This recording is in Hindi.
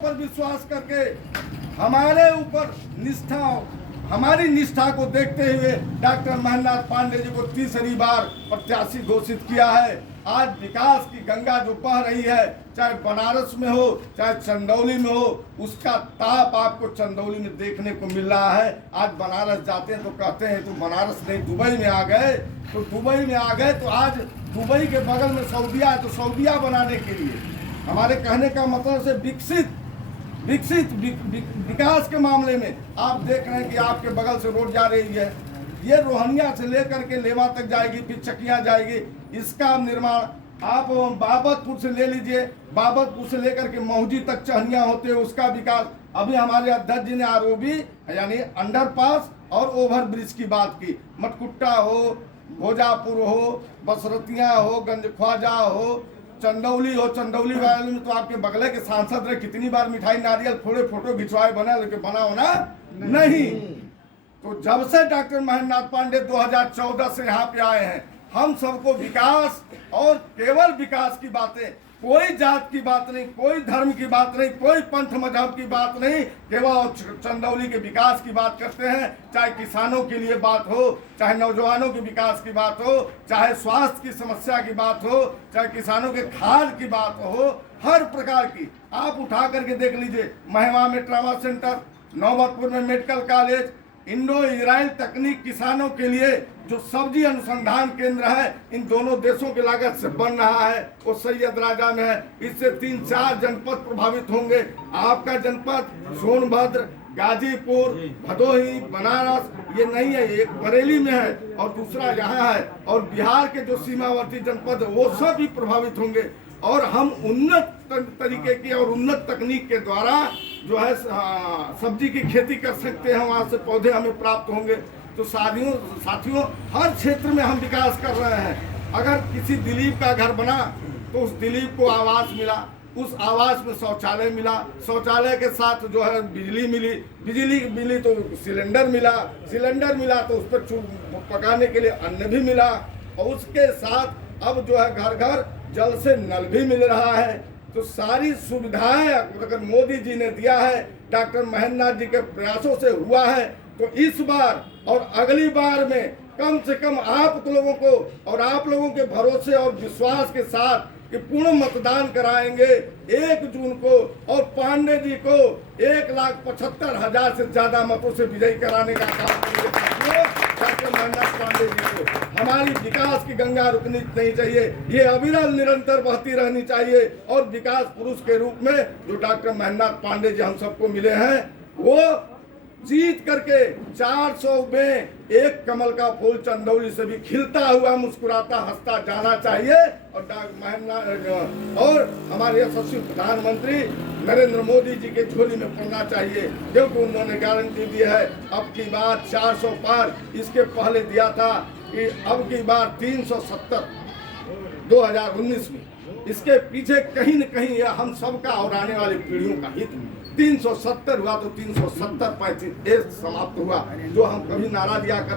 पर विश्वास करके हमारे ऊपर निष्ठा, हमारी निष्ठा को देखते हुए डॉक्टर महेंद्रनाथ पांडे जी को तीसरी बार प्रत्याशी घोषित किया है। आज विकास की गंगा जो बह रही है, चाहे बनारस में हो चाहे चंदौली में हो, उसका ताप आपको चंदौली में देखने को मिल रहा है। आज बनारस जाते हैं तो कहते हैं तो बनारस नहीं दुबई में आ गए, तो दुबई में आ गए तो आज दुबई के बगल में सऊदीया है, तो सऊदीया बनाने के लिए हमारे कहने का मतलब से विकास के मामले में आप देख रहे हैं कि आपके बगल से रोड जा रही है, ये रोहनिया से लेकर के लेवा तक जाएगी, फिर चकिया जाएगी। इसका निर्माण आप बाबतपुर से ले लीजिए, बाबतपुर से लेकर के मौजी तक चहनिया होते हैं, उसका विकास अभी हमारे अध्यक्ष जी ने आरओबी यानी अंडरपास और ओवर ब्रिज की बात की। मटकुट्टा हो, भोजापुर हो, बसरतिया हो, गंज ख्वाजा हो, चंदौली हो, चंदौली वाले में तो आपके बगले के सांसद रहे, कितनी बार मिठाई नारियल फोड़े, फोटो खिंचवाए, बना लेकिन बना होना नहीं। तो जब से डॉक्टर महेंद्रनाथ पांडे 2014 से यहाँ पे आए हैं, हम सबको विकास और केवल विकास की बातें, कोई जात की बात नहीं, कोई धर्म की बात नहीं, कोई पंथ मजहब की बात नहीं, केवल चंदौली के विकास की बात करते हैं। चाहे किसानों के लिए बात हो, चाहे नौजवानों के विकास की बात हो, चाहे स्वास्थ्य की समस्या की बात हो, चाहे किसानों के खाद की बात हो, हर प्रकार की आप उठा करके देख लीजिए। महवा में ट्रामा सेंटर, नौबतपुर में मेडिकल कॉलेज, इंडो इजराइल तकनीक किसानों के लिए जो सब्जी अनुसंधान केंद्र है, इन दोनों देशों की लागत से बन रहा है, वो सैयद राजा में है। इससे 3-4 जनपद प्रभावित होंगे। आपका जनपद सोनभद्र, गाजीपुर, भदोही, बनारस ये नहीं है, एक बरेली में है और दूसरा यहाँ है, और बिहार के जो सीमावर्ती जनपद है वो सब भी प्रभावित होंगे। और हम उन्नत तरीके की और उन्नत तकनीक के द्वारा जो है सब्जी की खेती कर सकते हैं, वहाँ से पौधे हमें प्राप्त होंगे। तो साथियों हर क्षेत्र में हम विकास कर रहे हैं। अगर किसी दिलीप का घर बना तो उस दिलीप को आवास मिला, उस आवास में शौचालय मिला, शौचालय के साथ जो है बिजली मिली तो सिलेंडर मिला तो उस पर पकाने के लिए अन्न भी मिला, और उसके साथ अब जो है घर घर जल से नल भी मिल रहा है। तो सारी सुविधाएं अगर मोदी जी ने दिया है, डॉक्टर महेंद्रनाथ जी के प्रयासों से हुआ है, तो इस बार और अगली बार में कम से कम आप लोगों को और आप लोगों के भरोसे और विश्वास के साथ कि पूर्ण मतदान कराएंगे 1 जून को, और पांडे जी को 1,75,000 से ज्यादा मतों से विजयी कराने का काम करेंगे। डॉक्टर महेंद्रनाथ पांडे जी को हमारी विकास की गंगा रुकनी नहीं चाहिए, ये अविरल निरंतर बहती रहनी चाहिए। और विकास पुरुष के रूप में जो डॉक्टर महेंद्रनाथ पांडे जी हम सबको मिले हैं, वो जीत करके 400 में एक कमल का फूल चंदौली से भी खिलता हुआ मुस्कुराता हंसता जाना चाहिए। और हमारे यशस्वी प्रधानमंत्री नरेंद्र मोदी जी के झोली में पड़ना चाहिए, क्योंकि उन्होंने गारंटी दी है अब की बार 400 पार। इसके पहले दिया था कि अब की बार 370 2019 में। इसके पीछे कहीं न कहीं यह हम सबका और आने वाली पीढ़ियों का हित। 370 हुआ तो 370 35 समाप्त हुआ, जो हम कभी नारा दिया करते